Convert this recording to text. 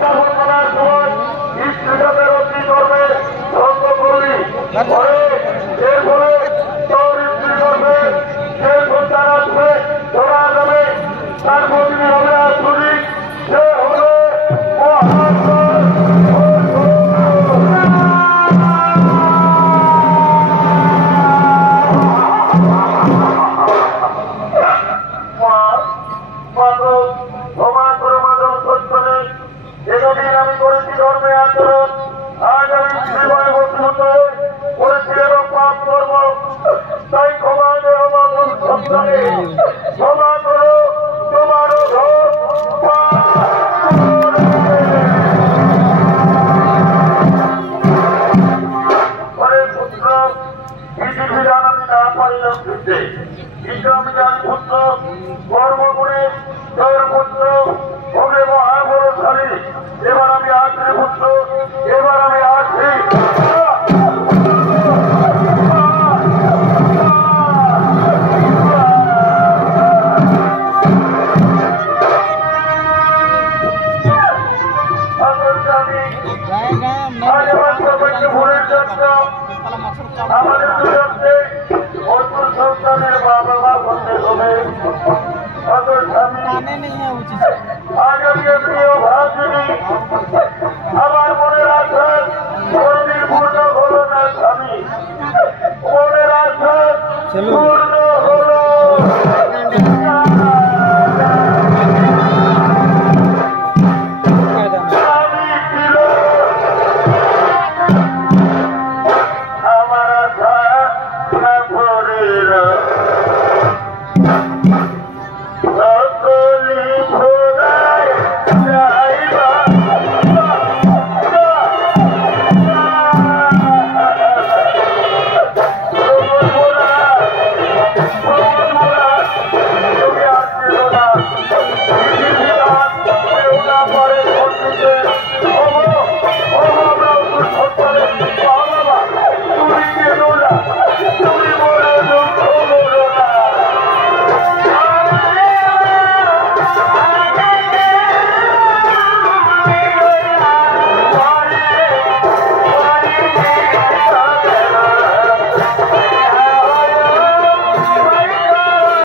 উদযাপন করার সময় স্ত্রীদের অতি ধর্মে ভঙ্গ করলি এরপরে তোর স্ত্রী করবে যে সন্তান আসবে ধরা যাবে তার পত্নী হবে আসুরি সে হবে আমি করেছি ধর্মে আচরণ আজ আমি সেবায় বস্তুত করেছি এবং পাপ কর্ম তাই ক্ষমা দেহ সন্তানে ক্ষমা করো তোমারও পুত্র বিধিবিধান আমি না পারিলাম দিতে কিন্তু আমি জানি পুত্র কর্মগুণে তোর পুত্র হবে মহাবলশালী এবার আমি আসছি পুত্র এবার আমি আসছি আমাদের দুজনকে অতুল সন্তানের বাবা করতে হবে আজ আমি প্রিয় ভাত